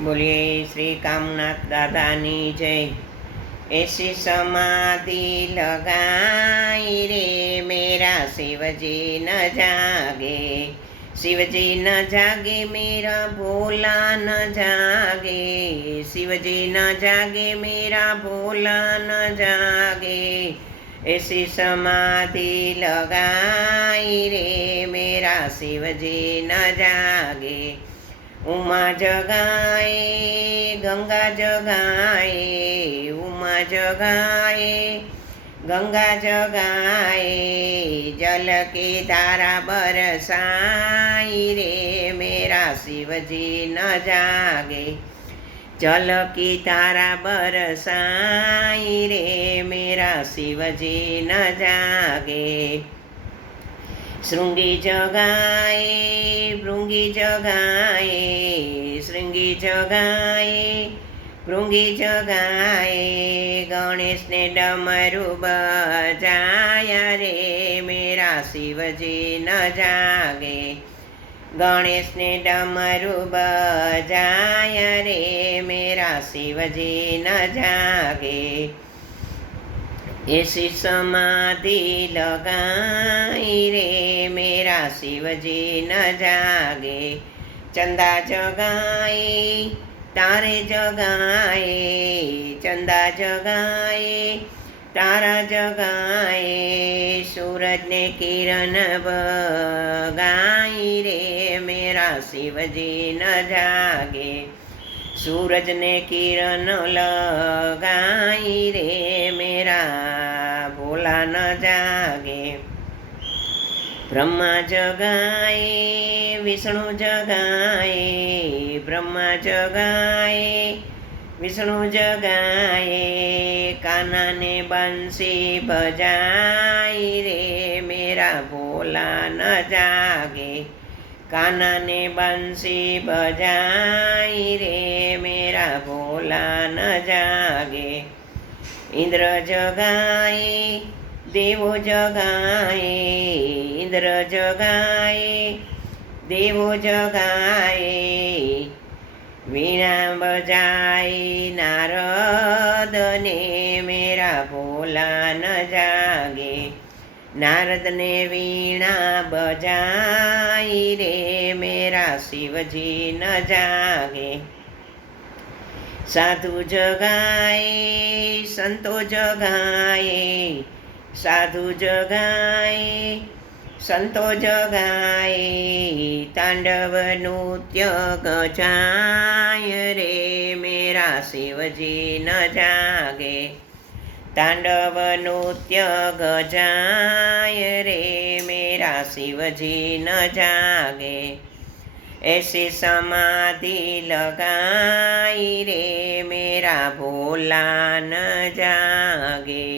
बोलिए श्री कामनाथ दादानी जय। ऐसी समाधि लगाई रे मेरा शिवजी न जागे, शिवजी न जागे मेरा भोला न जागे, शिवजी न जागे मेरा भोला न जागे। ऐसी समाधि लगाई रे मेरा शिवजी न जागे। उमा जगाए गंगा जगाए, उमा जगाए गंगा जगाए, जल की धारा बरसाई रे मेरा शिवजी न जागे, जल की धारा बरसाई रे मेरा शिवजी न जागे। श्रृंगी जगाए भृंगी जगाए, श्रृंगी जगाए भृंगी जगाए, गणेश ने डमरू बजाया रे मेरा शिवजी न जागे, गणेश ने डमरू बजाया रे मेरा शिवजी न जागे। ऐसी समाधि लगाई रे मेरा शिवजी न जागे। चंदा जगाए तारे जगाए, चंदा जगाए तारा जगाए, सूरज ने किरण बगाई रे मेरा शिवजी न जागे, सूरज ने किरण लगाई रे मेरा भोला न जागे। ब्रह्मा जगाए विष्णु जगाए, ब्रह्मा जगाए विष्णु जगाए, कान्हा ने बंसी बजाई रे मेरा भोला न जागे, कान्हा ने बंसी बजाई रे मेरा भोला न जागे। इंद्र जगाए देवो जगाए, इंद्र जगाए देवो जगाए, वीणा बजाई नारद ने मेरा भोला न जागे, नारद ने वीणा बजाई रे मेरा शिवजी न जागे। साधु जगाए संतो जगाए, साधु जगाए संतो जगाए, तांडव नृत्य गजाय रे मेरा शिवजी न जागे, तांडव नृत्य गजाय रे मेरा शिवजी न जागे। ऐसी समाधि लगाई रे मेरा भोला न जागे।